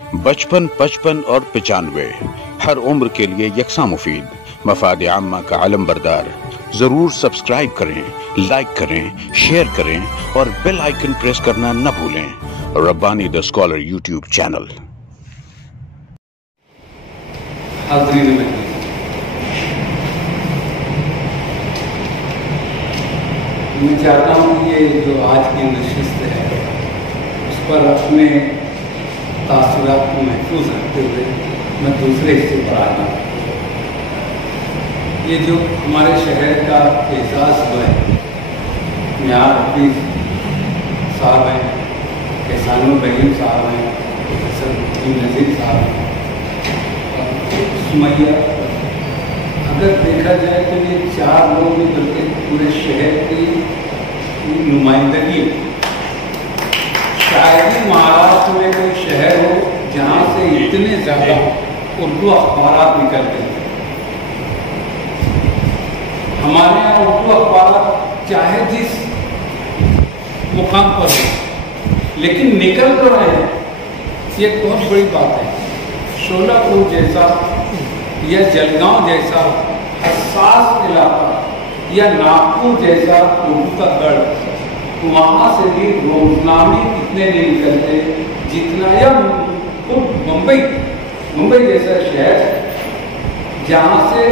55 55 और 95 हर उम्र के लिए यकसा मुफीद, मफाद आम्मा का अलम बरदार। जरूर सब्सक्राइब करें, लाइक करें, शेयर करें और बेल आइकन प्रेस करना न भूलें। Rabbani the scholar YouTube channel. मैं चाहता हूँ कि ये जो आज की नशिस्त है उस पर अपने तासुरात को महफूज रखते हुए मैं दूसरे हिस्से पर आ रहा हूँ। ये जो हमारे शहर का एहसास हुआ है, यहाँ हफीज साहब हैं, एहसानुल रहीम साहब हैं, प्रोफेसर नज़ीर साहब हैं, सुमैया, अगर देखा जाए तो ये 4 लोग भी बल्कि पूरे शहर की नुमाइंदगी। शायद महाराष्ट्र में कोई शहर हो जहाँ से इतने ज़्यादा उर्दू अखबार निकलते हैं। हमारे यहाँ उर्दू अखबार चाहे जिस मुकाम पर हो, लेकिन निकल तो रहे हैं, ये एक बहुत बड़ी बात है। शोलापुर जैसा या जलगांव जैसा हसास इलाका या नागपुर जैसा उर्दू का गढ़, वहाँ से भी रोजनामे इतने नहीं निकलते जितना, या मुंबई जैसा शहर जहाँ से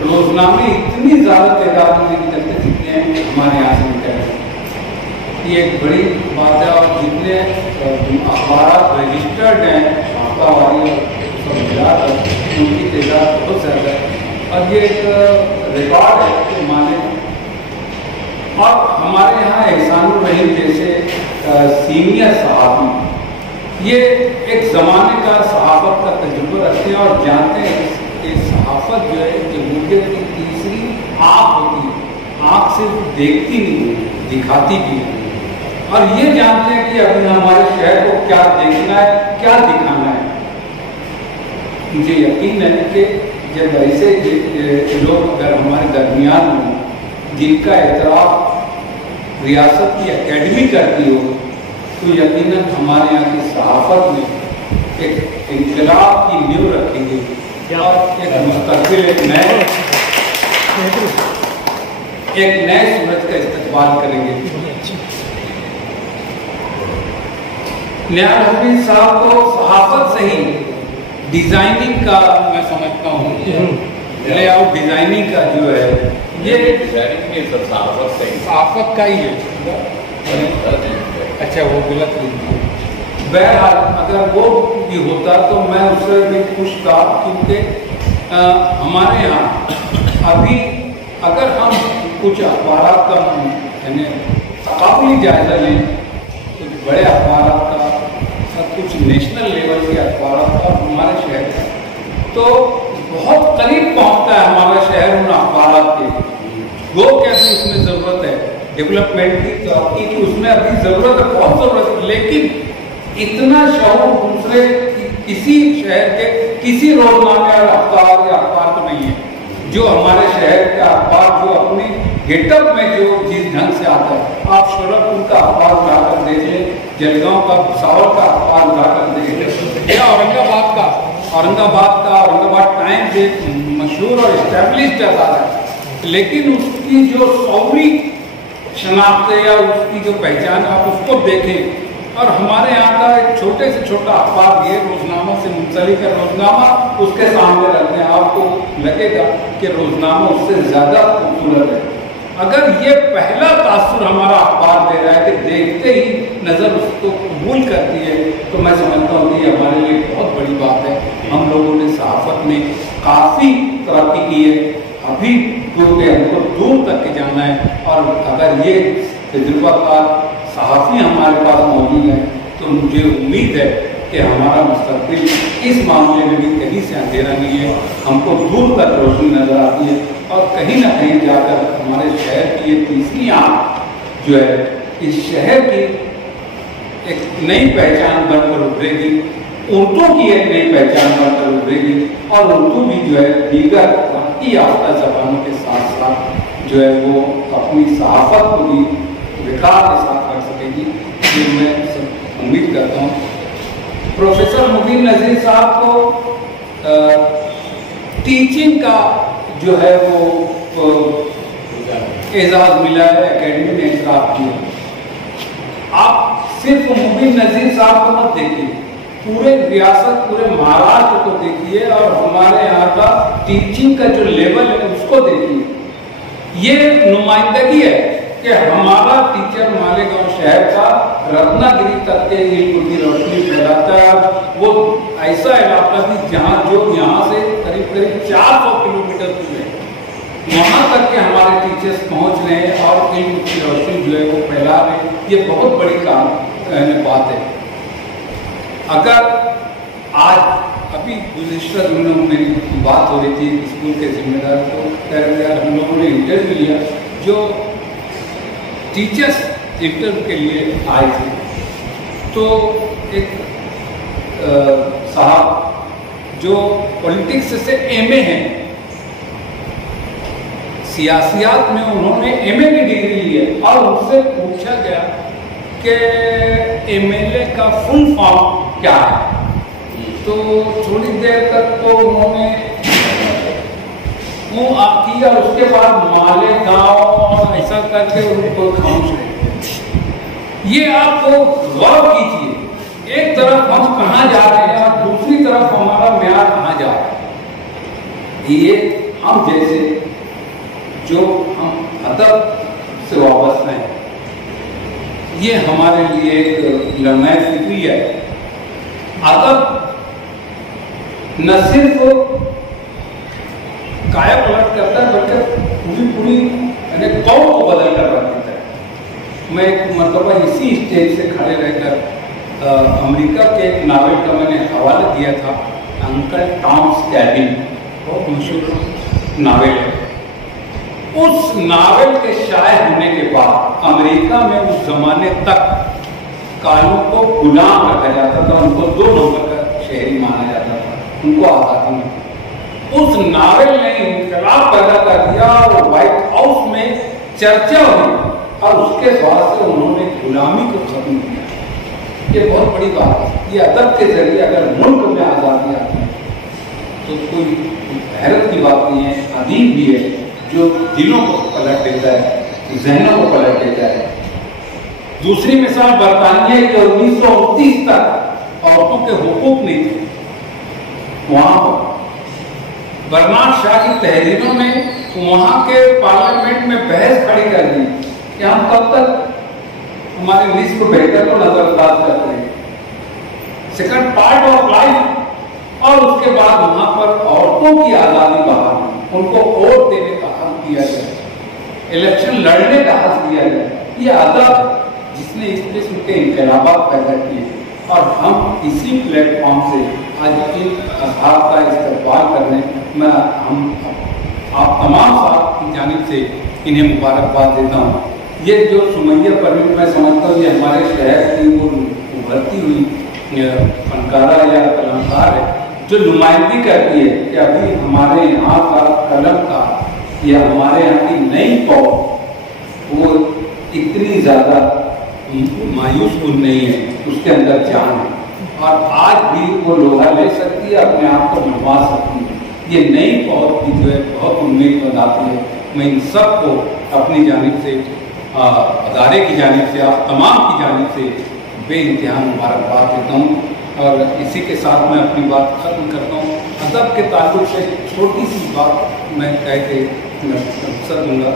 रोजनामे इतनी ज़्यादा तादाद में निकलते जितने हमारे यहाँ से निकलते। ये एक बड़ी बात है। और जितने अखबार रजिस्टर्ड हैं हफ्तावारी सब मिलाकर उनकी तादाद बहुत ज़्यादा है और ये एक रिकॉर्ड है कि माने। और हमारे यहाँ एहसानुल रहीम जैसे सीनियर सहाफ़ी, ये एक ज़माने का सहाफ़त का तजुर्बा रखते हैं और जानते हैं कि सहाफ़त जो है जमहूरियत की तीसरी आँख होती है। आँख सिर्फ देखती नहीं, दिखाती भी है। और ये जानते हैं कि अभी हमारे शहर को क्या देखना है, क्या दिखाना है। मुझे यकीन है कि जब ऐसे लोग अगर हमारे दरमियान हों जिनका एतराफ़ रियासत की एकेडमी करती हो, तो यकीनन हमारे यहाँ की सहाफ़त में एक इनकलाब की नींव रखेंगे और एक मुस्तक़बिल, एक नए सूरज का इस्तक़बाल करेंगे। नियाज़ हफीज साहब को सहाफ़त से ही डिज़ाइनिंग का मैं समझता हूँ, लेआउट डिज़ाइनिंग का जो है ये सहाफ़त का ही है। अच्छा, वो गलत नहीं। बहरहाल अगर वो भी होता तो मैं उससे भी खुश था, क्योंकि हमारे यहाँ अभी अगर हम कुछ अखबार का यानी सकाफी जायज़ा लें, कुछ बड़े अखबार का, कुछ नेशनल लेवल के अखबार का हमारे शहर का, तो बहुत करीब पहुँचता है हमारा शहर उन अखबार के। वो कैसे उसमें ज़रूरत है डेवलपमेंट की, तरक्की की, उसमें अभी ज़रूरत है, बहुत ज़रूरत है, लेकिन इतना शौक दूसरे किसी शहर के किसी रोजनामे और अखबार या अखबार तो नहीं है जो हमारे शहर का अखबार जो अपने गेटअप में जो जिस ढंग से आता है। आप शोलापुर का अखबार उठाकर देख लें, जलगांव का, भुसावल का अखबार उठाकर देख लें, या औरंगाबाद टाइम्स एक मशहूर और इस्टेब्लिश्ड अखबार है, लेकिन उसकी जो सौरी शनाख्त है या उसकी जो पहचान आप उसको देखें। और हमारे यहाँ का एक छोटे से छोटा अखबार ये रोजनामा से मुंसलिक है, रोजनामा उसके सामने रखते हैं, आपको लगेगा कि रोजनामा उससे ज़्यादा खूबसूरत है। अगर ये पहला तासुर हमारा अखबार दे रहा है कि देखते ही नज़र उसको कबूल करती है, तो मैं समझता हूँ कि हमारे लिए बहुत बड़ी बात है। हम लोगों ने सहाफ़त में काफ़ी तरक्की की है, अभी क्योंकि हमको दूर तक के जाना है। और अगर ये तजुर्बाकार सहाफ़ी हमारे पास मौजूद है तो मुझे उम्मीद है कि हमारा मुस्तक़बिल इस मामले में भी कहीं से अंधेरा नहीं है, हमको दूर तक रोशनी नज़र आती है और कहीं ना कहीं जाकर हमारे शहर की ये तीसरी आँख जो है इस शहर की एक नई पहचान बनकर उभरेगी, उर्दू की एक नई पहचान बनकर उभरेगी और उर्दू भी जो है दीगर तरक्की याफ्ता ज़बानों के साथ साथ जो है वो अपनी सहाफ़त को भी विकार के साथ कर सकेगी। ये मैं सब उम्मीद करता हूँ। प्रोफेसर मुबीन नज़ीर साहब को टीचिंग का जो है वो एजाज़ मिला है, एकेडमी ने एतराफ़ किया। आप सिर्फ मुबीन नज़ीर साहब को मत देखिए, पूरे रियासत, पूरे महाराष्ट्र को देखिए और हमारे यहाँ का टीचिंग का जो लेवल है उसको देखिए। ये नुमाइंदगी है कि हमारा टीचर मालेगांव शहर का रत्नागिरी तक के इल्म की रोशनी फैलाता है। वो ऐसा इलाका भी जहाँ जो यहाँ से करीब करीब 400 किलोमीटर दूर है, वहाँ तक के हमारे टीचर्स पहुँच रहे हैं और इल्म की रोशनी जो है वो फैला रहे हैं। ये बहुत बड़ी बात है। अगर आज अभी गुज़िश्ता दिनों में मेरी बात हो रही थी, स्कूल के जिम्मेदार को कह रहे थे, हम लोगों ने इंटरव्यू लिया, जो टीचर्स इंटरव्यू के लिए आए थे, तो एक साहब जो पॉलिटिक्स से एमए हैं, सियासियात में उन्होंने एमए की डिग्री ली है, और उनसे पूछा गया कि एमएलए का फुल फॉर्म क्या है। तो थोड़ी देर तक तो उन्होंने मुँह आप किया और उसके बाद मालेगांव ऐसा करके उनको खामोश रहे। ये आपको गौर कीजिए, एक तरफ हम कहाँ जा रहे हैं और दूसरी तरफ हमारा म्यार कहाँ जा रहा है। ये हम जैसे जो हम अदब से वाबस्ता हैं, ये हमारे लिए एक लम्हा फिक्री है। अदब न सिर्फ काया पलट करता है बल्कि पूरी कौम को बदल कर रख देता है। मैं एक मतलब इसी स्टेज से खड़े रहकर अमेरिका के एक नावल का मैंने हवाला दिया था, अंकल टॉम्स कैबिन, बहुत मशहूर नावल है। उस नावल के शाये होने के बाद अमेरिका में उस जमाने तक कालों को गुलाम रखा जाता था, उनको 2 नंबर का शहरी माना जाता था, उनको आज़ादी में। उस नावल ने इंकलाब पैदा कर दिया और व्हाइट हाउस में चर्चा हुई और उसके बाद से उन्होंने गुलामी को खत्म किया। ये बहुत बड़ी बात है। ये अदब के जरिए अगर मुल्क में आज़ादी आती है तो कोई हैरत की बात नहीं है। अदीब भी है जो दिलों को पलट देता है, जहनों को पलट देता है। दूसरी मिसाल बरतानिया के 1929 तक औरतों के हुकूक नहीं थे। वहां पर बर्नार्ड शाह की तहरीरों ने वहां के पार्लियामेंट में बहस खड़ी कर दी कि हम कब तक हमारे निस्फ को बेहतर को नजरअंदाज करते हैं, सेकंड पार्ट ऑफ लाइफ। और उसके बाद वहां पर औरतों की आजादी बहाल, उनको वोट देने का हक दिया जाए, इलेक्शन लड़ने का हक दिया जाए। ये अदब जिसने इस किस्म के इनकलाबात पैदा किए, और हम इसी प्लेटफॉर्म से आज इन असहाब का इस्तेमाल करने में आप तमाम साहब की जानिब से इन्हें मुबारकबाद देता हूँ। ये जो सुमैया परवीन मैं समझता हूँ ये हमारे शहर की वो उभरती हुई फनकारा या कलाकार है जो नुमाइंदगी करती है कि अभी हमारे यहाँ का कलम का या हमारे यहाँ की नई पौध वो इतनी ज़्यादा मायूस नहीं है, उसके अंदर जान है और आज भी वो लोहा ले सकती है, अपने आप को मनवा सकती है। ये नई पौध की जो है बहुत उम्मीद बताती है। मैं इन सब को अपनी जानिब से अदारे की जानिब से आप तमाम की जानिब से बेइंतहा मुबारकबाद देता हूँ और इसी के साथ मैं अपनी बात ख़त्म करता हूँ। अदब के ताल्लुक से छोटी सी बात मैं कह के मकसद दूँगा,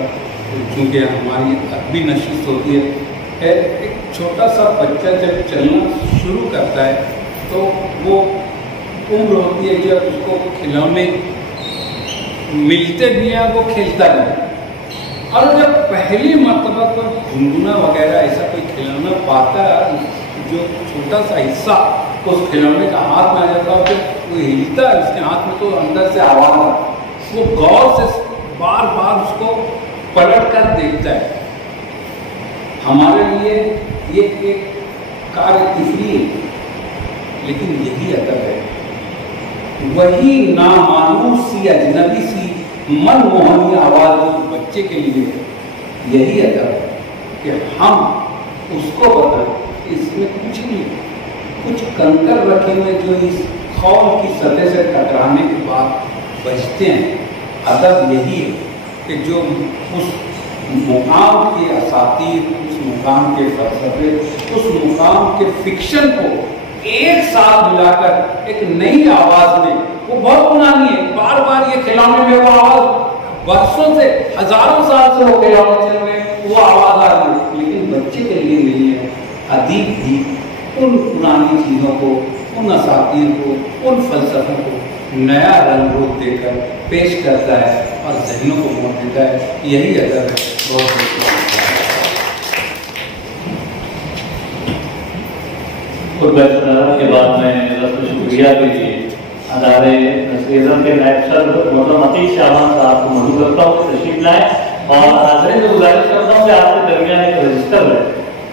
क्योंकि हमारी अदबी नशिस्त होती है। एक छोटा सा बच्चा जब चलना शुरू करता है तो वो उम्र होती है जब उसको खिलौने मिलते भी हैं, वो खेलता नहीं। और जब पहली मर्तबा कोई गुनगुना वगैरह ऐसा कोई खिलौना पाता है, जो छोटा सा हिस्सा उस खिलौने का हाथ में आ जाता है, जब वो हिलता है उसके हाथ में तो अंदर से आवाज़ आता है, वो गौर से बार बार उसको पलट कर देखता है। हमारे लिए ये एक कार्य इसलिए, लेकिन यही अदब है। वही नामानूस सी अजनबी सी मनमोहनी आवाज़ उस बच्चे के लिए यही अदब है कि हम उसको बताएं इसमें कुछ नहीं, कुछ कंकर रखे हुए जो इस खौल की सतह से टकराने के बाद बचते हैं। अदब यही है कि जो उस मुकाम के असातीर, उस मुकाम के फलसफे, उस मुकाम के फिक्शन को एक साथ मिलाकर एक नई आवाज में, वो बहुत पुरानी है, बार बार ये खिलौने में वो आवाज वर्षों से, हजारों साल से वो खिलौने चल रहे हैं, वो आवाज आ रही है, लेकिन बच्चे के लिए नहीं है। अदीब भी उन पुरानी चीजों को, उन असातीर को, उन फलसफों को नया रंग रूप देकर पेश करता है और ज़हनों को मोड़ देता है। यही अदब है। बहुत के बाद में शुक्रिया के लिए अदारे नसीरत के नायब सर मोहतरम अतीश शाबान साहब को मदद करता हूँ तशरीफ लाएँ, और हाज़रीन को गुजारिश करता हूँ कि आपके दरमियान एक रजिस्टर है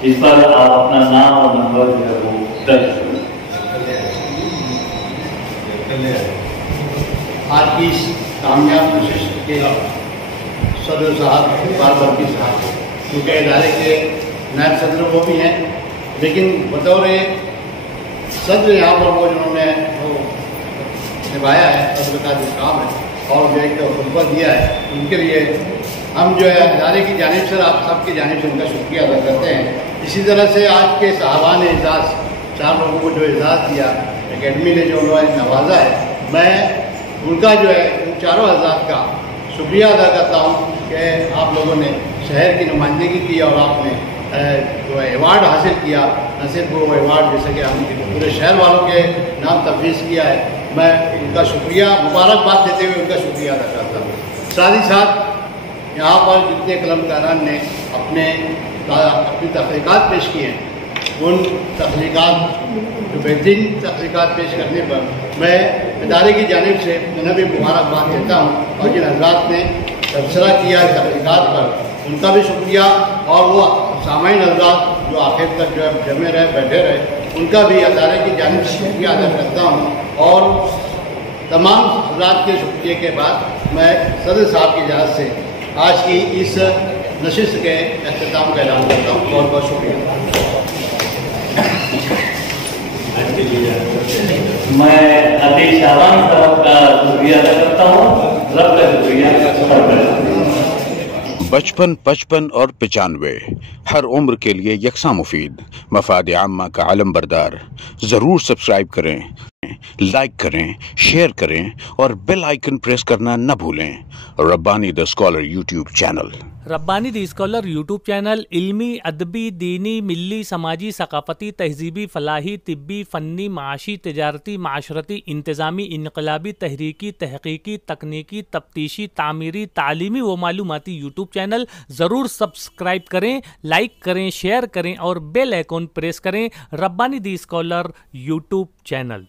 जिस पर आप अपना नाम और नंबर जो है वो दर्ज करें। आज की इस कामयाब कोशिश के सदर साहब बारबरकी साहब, क्योंकि इदारे के नायब सदर वो भी हैं, लेकिन बतौर सदर यहाँ पर वो जिन्होंने वो निभाया है सदर का जो काम है और जो एक खुतबा दिया है, उनके लिए हम जो है इदारे की जानिब से, आप सबकी जानिब से उनका शुक्रिया अदा करते हैं। इसी तरह से आज के साहबान एजाज़, 4 लोगों को जो एजाज़ दिया एकेडमी ने, जो उन्होंने नवाजा है, मैं उनका जो है उन चारों हज़रात का शुक्रिया अदा करता हूँ कि आप लोगों ने शहर की नुमाइंदगी की और आपने जो है अवार्ड हासिल किया। न सिर्फ वो अवार्ड जैसे कि हमने पूरे शहर वालों के नाम तफवीज़ किया है, मैं उनका शुक्रिया, मुबारकबाद देते हुए उनका शुक्रिया अदा करता हूँ। साथ ही साथ यहाँ पर जितने कलमकारान ने अपनी तहक़ीक़ात पेश की हैं, उन तख्लीक़ात, जो बेहतरीन तख्लीक़ात पेश करने पर मैं इदारे की जानिब से उन्हें भी मुबारकबाद देता हूँ, और जिन हज़रात ने तबसरा किया तख्लीक़ात पर उनका भी शुक्रिया, और वो सामाईन हज़रात जो आखिर तक जो है जमे रहे, बैठे रहे, उनका भी इदारे की जानिब से शुक्रिया अदा करता हूँ। और तमाम हज़रात के शुक्रिया के बाद मैं सदर साहब की इजाज़त से आज की इस नशिस्त के अख्ताम का ऐलान करता हूँ। बहुत बहुत शुक्रिया। मैं अतीश शाबान साहब का शुक्रिया अदा करता हूँ। रब का शुक्रिया। बचपन, 55 और 95 हर उम्र के लिए यकसा मुफीद, मफाद आम्मा का आलम बरदार। ज़रूर सब्सक्राइब करें, लाइक करें, शेयर करें और बेल आइकन प्रेस करना न भूलें। Rabbani the scholar YouTube channel. Rabbani the scholar YouTube channel इल्मी, अदबी, दीनी, मिली, समाजी, सकाफती, तहजीबी, फलाही, तिब्बी, फ़न्नी, माशी, तिजारती, माशरती, इंतज़ामी, इनकलाबी, तहरीकी, तहकीकी, तकनीकी, तफ्तीशी, तामीरी, तालीमी व मालूमाती यूट्यूब चैनल। ज़रूर सब्सक्राइब करें, लाइक करें, शेयर करें और बेल आइकन प्रेस करें। Rabbani the scholar YouTube channel.